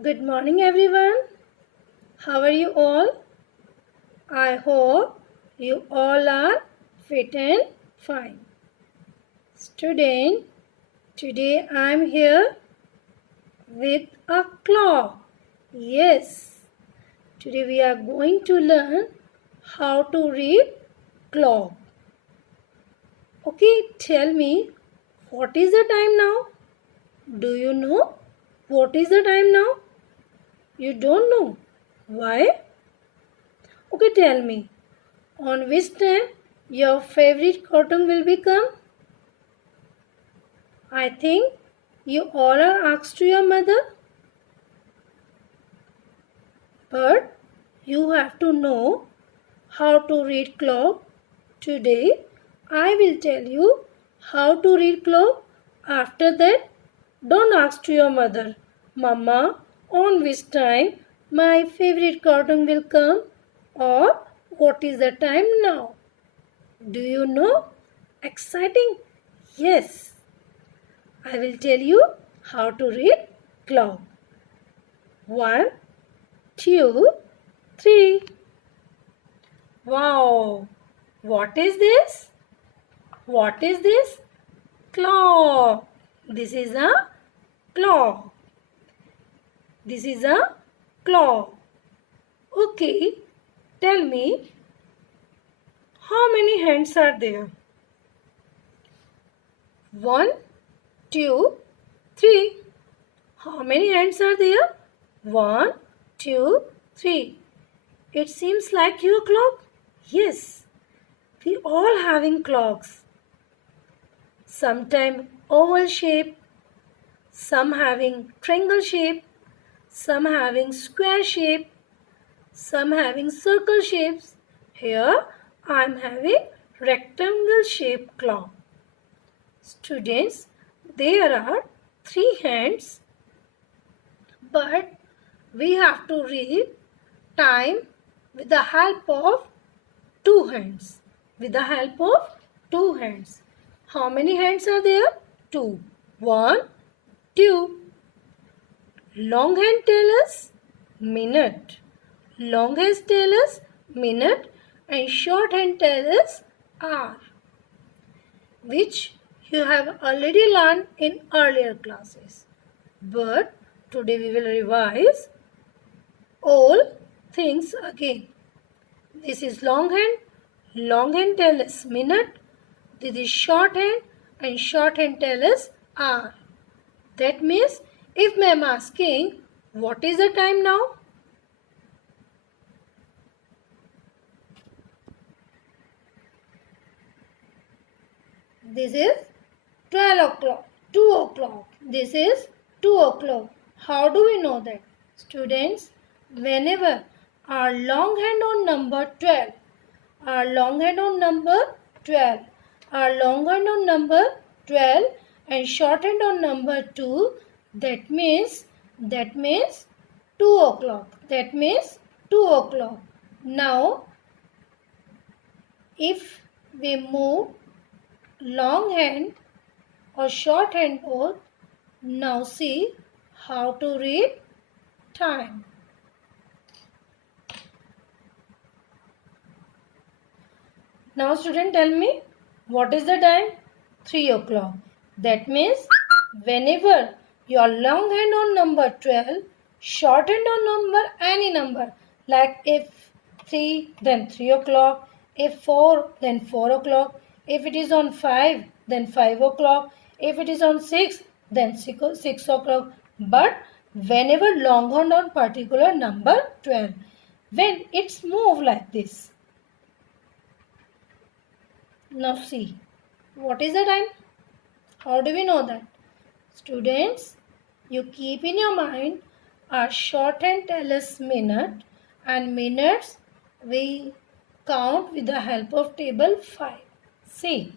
Good morning, everyone. How are you all? I hope you all are fit and fine. Student, today I am here with a clock. Yes, today we are going to learn how to read clock. Okay, tell me, what is the time now? Do you know what is the time now? You don't know. Why? Okay, tell me. On which time your favorite cartoon will become? I think you all are asked to your mother. But you have to know how to read clock. Today I will tell you how to read clock. After that, don't ask to your mother, Mama, on which time my favorite cartoon will come or what is the time now? Do you know? Exciting? Yes. I will tell you how to read clock. 1, 2, 3. Wow! What is this? What is this? Clock. This is a clock. This is a clock. Okay, tell me how many hands are there? 1, 2, 3. How many hands are there? 1, 2, 3. It seems like your clock? Yes, we all having clocks. Sometime oval shape, some having triangle shape, some having square shape, some having circle shapes. Here I am having rectangle shaped clock. Students, there are 3 hands, but we have to read time with the help of 2 hands. With the help of 2 hands. How many hands are there? 2. 1, 2. Long hand tell us minute. Long hands tell us minute and short hand tell us hour, which you have already learned in earlier classes. But today we will revise all things again. This is long hand. Long hand tell us minute. This is short hand and short hand tell us hour. That means if I am asking what is the time now? This is 12 o'clock, 2 o'clock. This is 2 o'clock. How do we know that? Students, whenever our long hand on number 12, our long hand on number 12, our long hand on number 12 and short hand on number 2, that means 2 o'clock. That means 2 o'clock. Now, if we move long hand or short hand both, now see how to read time. Now student, tell me what is the time? 3 o'clock. That means whenever your long hand on number 12, short hand on number any number, like if 3 then 3 o'clock, if 4 then 4 o'clock, if it is on 5 then 5 o'clock, if it is on 6 then 6 o'clock. But whenever long hand on particular number 12, when it's moved like this. Now see, what is the time? How do we know that? Students, you keep in your mind our shorthand tell us minute, and minutes we count with the help of table 5. See,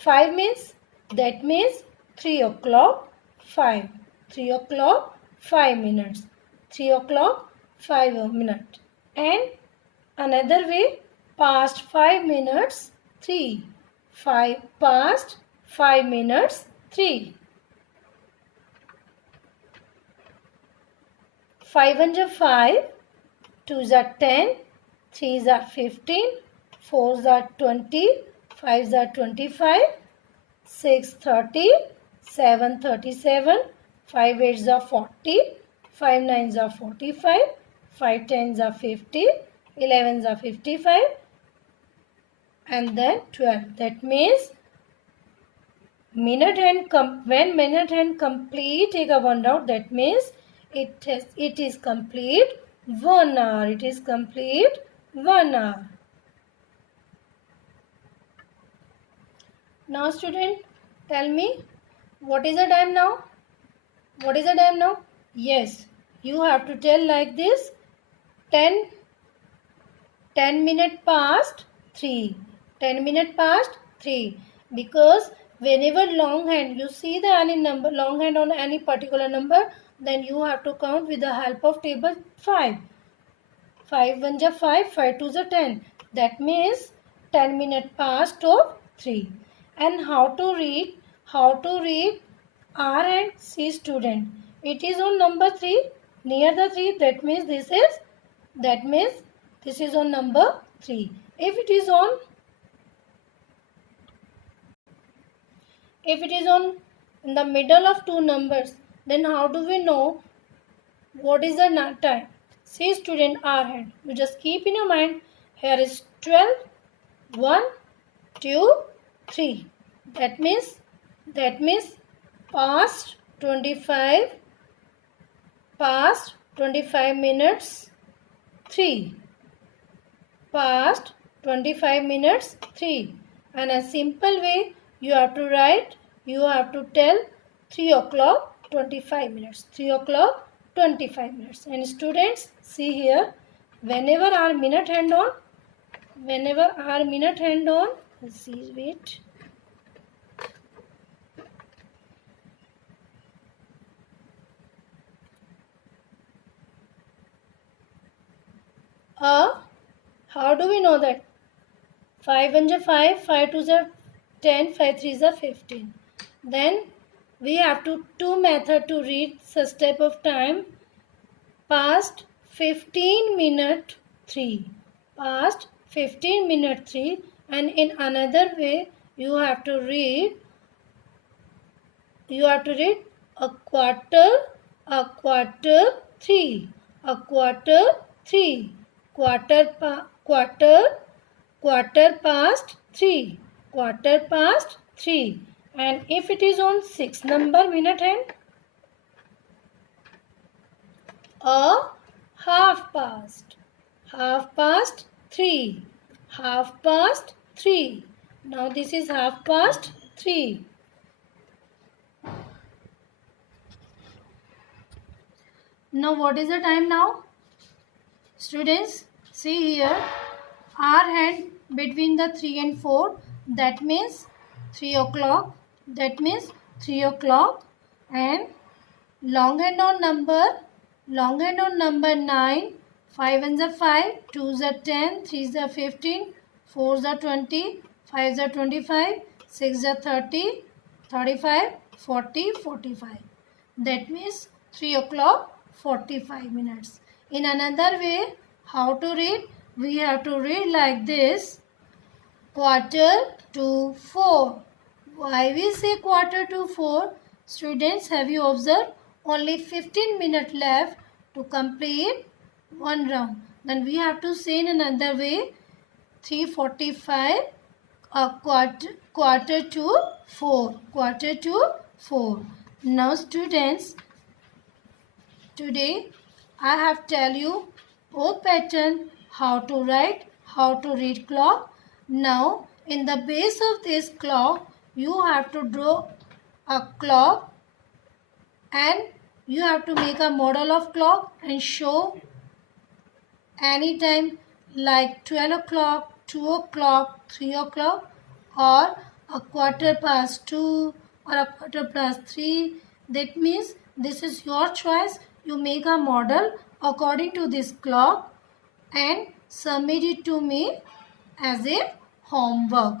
5 means, that means 3 o'clock 5. 3 o'clock 5 minutes. 3 o'clock 5 minutes. And another way, past 5 minutes 3. 5 past 5 minutes 3. 5 ones are 5, 2s are 10, 3s are 15, 4s are 20, 5s are 25, 6 30, 7 37, 5 8s are 40, 5 9s are 45, 5 10s are 50, 11s are 55, and then 12. That means when minute hand complete take a one round, that means it is complete 1 hour. It is complete 1 hour. Now student, tell me, what is the time now? What is the time now? Yes, you have to tell like this: 10 minutes past 3. 10 minutes past 3. Because whenever long hand, you see the any number, long hand on any particular number, then you have to count with the help of table 5. 5 1s are 5, 5 2s are 10. That means 10 minutes past of 3. And how to read R and C student. It is on number 3, near the 3. That means this is on number 3. If it is on in the middle of two numbers, then how do we know what is the time? See student, R hand. You just keep in your mind, here is 12, 1, 2, 3. That means past 25 minutes 3. Past 25 minutes 3. And a simple way you have to write, you have to tell 3 o'clock 25 minutes. 3 o'clock 25 minutes. And students, see here, whenever our minute hand on, let's see, wait. How do we know that? 5 1s are 5, 5 2s are 10, 5 3s are 15. Then we have two method to read such type of time. Past 15 minute 3. Past 15 minute 3. And in another way, you have to read a quarter 3. A quarter 3. Quarter past 3. Quarter past 3. And if it is on 6 number minute hand, a half past 3. Half past 3. Now this is half past 3. Now what is the time now? Students, see here, R hand between the 3 and 4, that means 3 o'clock. That means 3 o'clock. And long hand on number 9. 5 ones are 5, 2s are 10, 3s are 15, 4s are 20, 5s are 25, 6s are 30, 35, 40, 45. That means 3 o'clock 45 minutes. In another way, how to read? We have to read like this: quarter to 4. Why we say quarter to 4? Students, have you observed? Only 15 minutes left to complete one round. Then we have to say in another way, 3:45, quarter to 4. Quarter to 4. Now students, today I have tell you both pattern, how to write, how to read clock. Now in the base of this clock, you have to draw a clock and you have to make a model of clock and show any time like 12 o'clock, 2 o'clock, 3 o'clock, or a quarter past 2 or a quarter past 3. That means this is your choice. You make a model according to this clock and submit it to me as a homework.